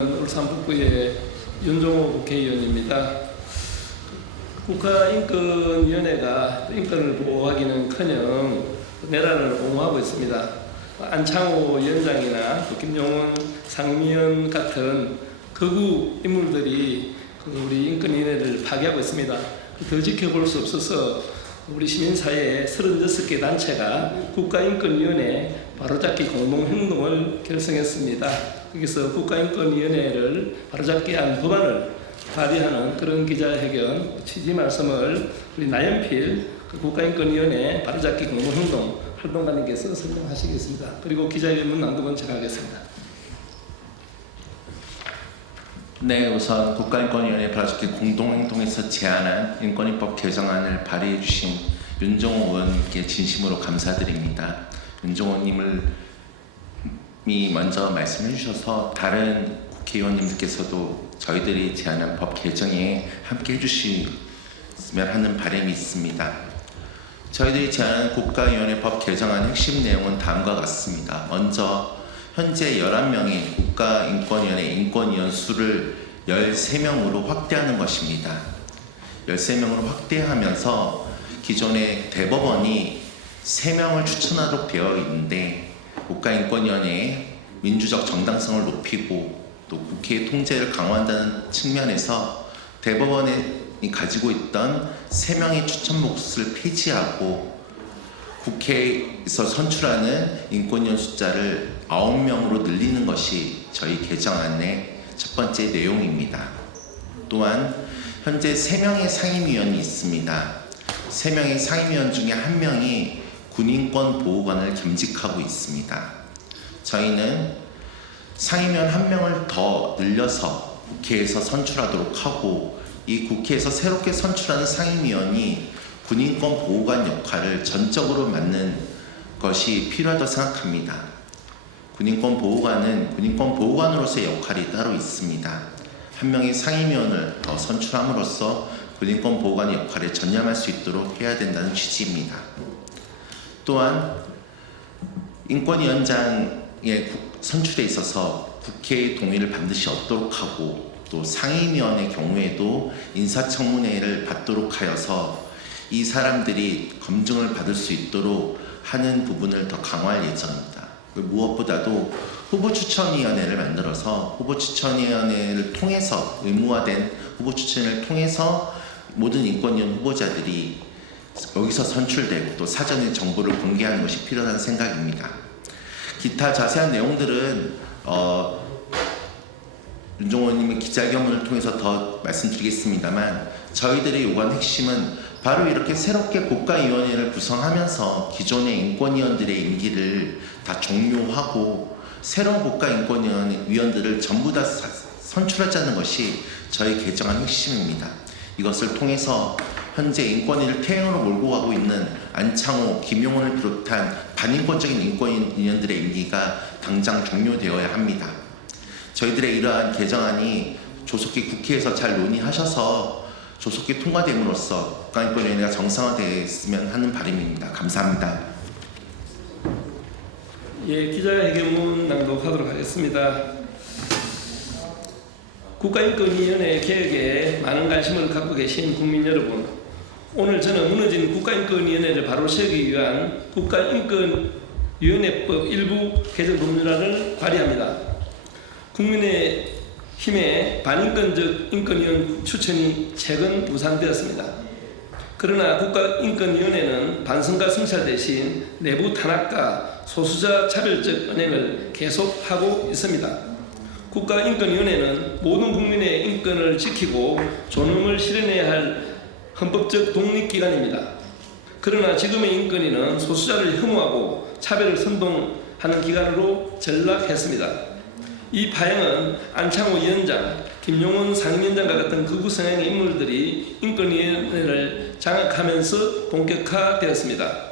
울산북구의 윤종호 국회의원입니다. 국가인권위원회가 인권을 보호하기는커녕 내란을 옹호하고 있습니다. 안창호 위원장이나 김용훈 상임위원 같은 극우 인물들이 우리 인권위원회를 파괴하고 있습니다. 더 지켜볼 수 없어서 우리 시민사회의 36개 단체가 국가인권위원회 바로잡기 공동행동을 결성했습니다. 여기서 국가인권위원회를 바로잡기 위한 법안을 발의하는 그런 기자회견 취지 말씀을 우리 나연필 국가인권위원회 바로잡기 공동행동 활동가님께서 설명하시겠습니다. 그리고 기자회견 낭독은 제가 하겠습니다. 네, 우선 국가인권위원회 바로잡기 공동행동에서 제안한 인권위법 개정안을 발의해 주신 윤종호 의원님께 진심으로 감사드립니다. 윤종호 님이 먼저 말씀해 주셔서 다른 국회의원님들께서도 저희들이 제안한 법 개정에 함께 해주시면 하는 바람이 있습니다. 저희들이 제안한 국가위원회 법 개정안 핵심 내용은 다음과 같습니다. 먼저 현재 11명의 국가인권위원회 인권위원 수를 13명으로 확대하는 것입니다. 13명으로 확대하면서 기존의 대법원이 3명을 추천하도록 되어 있는데 국가인권위원회의 민주적 정당성을 높이고 또 국회의 통제를 강화한다는 측면에서 대법원이 가지고 있던 3명의 추천 몫을 폐지하고 국회에서 선출하는 인권위원 숫자를 9명으로 늘리는 것이 저희 개정안의 첫 번째 내용입니다. 또한 현재 3명의 상임위원이 있습니다. 3명의 상임위원 중에 1명이 군인권 보호관을 겸직하고 있습니다. 저희는 상임위원 1명을 더 늘려서 국회에서 선출하도록 하고 이 국회에서 새롭게 선출하는 상임위원이 군인권 보호관 역할을 전적으로 맡는 것이 필요하다고 생각합니다. 군인권 보호관은 군인권 보호관으로서의 역할이 따로 있습니다. 1명의 상임위원을 더 선출함으로써 군인권 보호관의 역할에 전념할 수 있도록 해야 된다는 취지입니다. 또한 인권위원장의 선출에 있어서 국회의 동의를 반드시 얻도록 하고 또 상임위원의 경우에도 인사청문회를 받도록 하여서 이 사람들이 검증을 받을 수 있도록 하는 부분을 더 강화할 예정입니다. 무엇보다도 후보추천위원회를 만들어서 후보추천위원회를 통해서 의무화된 후보추천을 통해서 모든 인권위원 후보자들이 여기서 선출되고 또 사전에 정보를 공개하는 것이 필요하다는 생각입니다. 기타 자세한 내용들은 윤종호 님의 기자회견을 통해서 더 말씀드리겠습니다만 저희들의 요구한 핵심은 바로 이렇게 새롭게 국가위원회를 구성하면서 기존의 인권위원들의 임기를 다 종료하고 새로운 국가인권위원들을 전부 다 선출하자는 것이 저희 개정안 핵심입니다. 이것을 통해서 현재 인권위를 태행으로 몰고 가고 있는 안창호, 김용훈을 비롯한 반인권적인 인권위원들의 임기가 당장 종료되어야 합니다. 저희들의 이러한 개정안이 조속히 국회에서 잘 논의하셔서 조속히 통과됨으로써 국가인권위원회가 정상화되었으면 하는 바람입니다. 감사합니다. 예, 기자회견문 낭독하도록 하겠습니다. 국가인권위원회 개혁에 많은 관심을 갖고 계신 국민 여러분, 오늘 저는 무너진 국가인권위원회를 바로 세우기 위한 국가인권위원회법 일부 개정 법률안을 발의합니다. 국민의힘의 반인권적 인권위원 추천이 최근 무산되었습니다. 그러나 국가인권위원회는 반성과 성찰 대신 내부 탄압과 소수자 차별적 은행을 계속하고 있습니다. 국가인권위원회는 모든 국민의 인권을 지키고 존엄을 실현해야 할 헌법적 독립기관입니다. 그러나 지금의 인권위는 소수자를 혐오하고 차별을 선동하는 기관으로 전락했습니다. 이 파행은 안창호 위원장, 김용훈 상임위원장과 같은 극우 성향의 인물들이 인권위원회를 장악하면서 본격화되었습니다.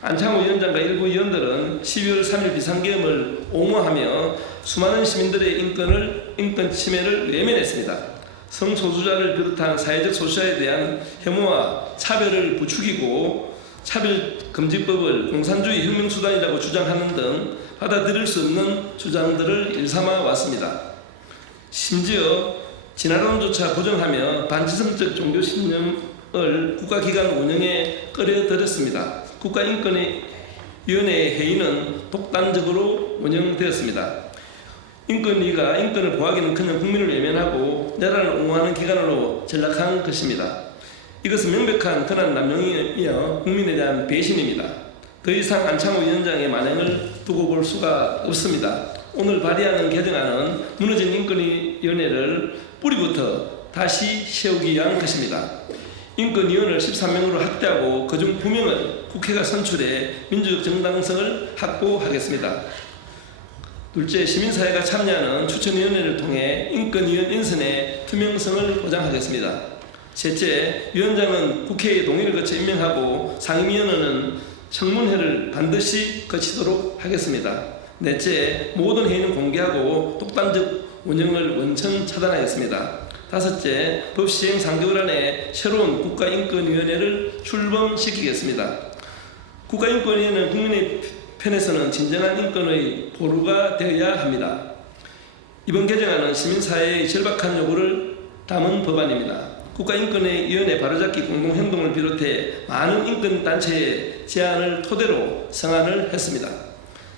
안창호 위원장과 일부 위원들은 12월 3일 비상계엄을 옹호하며 수많은 시민들의 인권 침해를 외면했습니다. 성소수자를 비롯한 사회적 소수자에 대한 혐오와 차별을 부추기고 차별금지법을 공산주의 혁명수단이라고 주장하는 등 받아들일 수 없는 주장들을 일삼아 왔습니다. 심지어 진화론조차 부정하며 반지성적 종교 신념을 국가기관 운영에 끌어들였습니다. 국가인권위원회 회의는 독단적으로 운영되었습니다. 인권위가 인권을 보호하기는커녕 국민을 외면하고 나라를 옹호하는 기관으로 전락한 것입니다. 이것은 명백한 드러난 남용이며 국민에 대한 배신입니다. 더 이상 안창호 위원장의 만행을 두고 볼 수가 없습니다. 오늘 발의하는 개정안은 무너진 인권위원회를 뿌리부터 다시 세우기 위한 것입니다. 인권위원을 13명으로 확대하고 그중 2명을 국회가 선출해 민주적 정당성을 확보하겠습니다. 둘째, 시민사회가 참여하는 추천위원회를 통해 인권위원 인선의 투명성을 보장하겠습니다. 셋째, 위원장은 국회의 동의를 거쳐 임명하고 상임위원회는 청문회를 반드시 거치도록 하겠습니다. 넷째, 모든 회의는 공개하고 독단적 운영을 원천 차단하겠습니다. 다섯째, 법 시행 3개월 안에 새로운 국가인권위원회를 출범시키겠습니다. 국가인권위원회는 국민의 편에서는 진정한 인권의 보루가 되어야 합니다. 이번 개정안은 시민사회의 절박한 요구를 담은 법안입니다. 국가인권위원회 바로잡기 공동행동을 비롯해 많은 인권단체의 제안을 토대로 성안을 했습니다.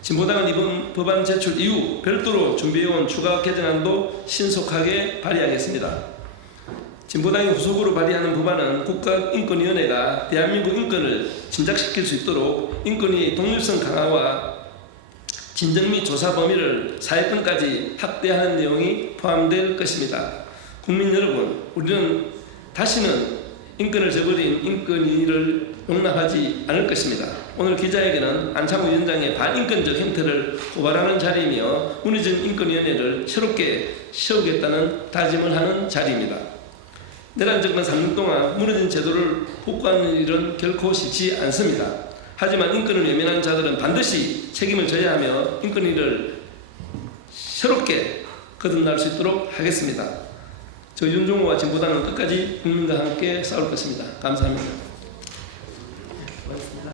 진보당은 이번 법안 제출 이후 별도로 준비해온 추가 개정안도 신속하게 발의하겠습니다. 진보당이 후속으로 발의하는 법안은 국가인권위원회가 대한민국 인권을 진작시킬 수 있도록 인권위의 독립성 강화와 진정 및 조사 범위를 사회권까지 확대하는 내용이 포함될 것입니다. 국민 여러분, 우리는 다시는 인권을 저버린 인권위를 용납하지 않을 것입니다. 오늘 기자회견은 안창호 위원장의 반인권적 행태를 고발하는 자리이며 무너진 인권위원회를 새롭게 세우겠다는 다짐을 하는 자리입니다. 내란 정권 3년 동안 무너진 제도를 복구하는 일은 결코 쉽지 않습니다. 하지만 인권을 외면한 자들은 반드시 책임을 져야 하며 인권위를 새롭게 거듭날 수 있도록 하겠습니다. 저 윤종호와 진보당은 끝까지 국민과 함께 싸울 것입니다. 감사합니다.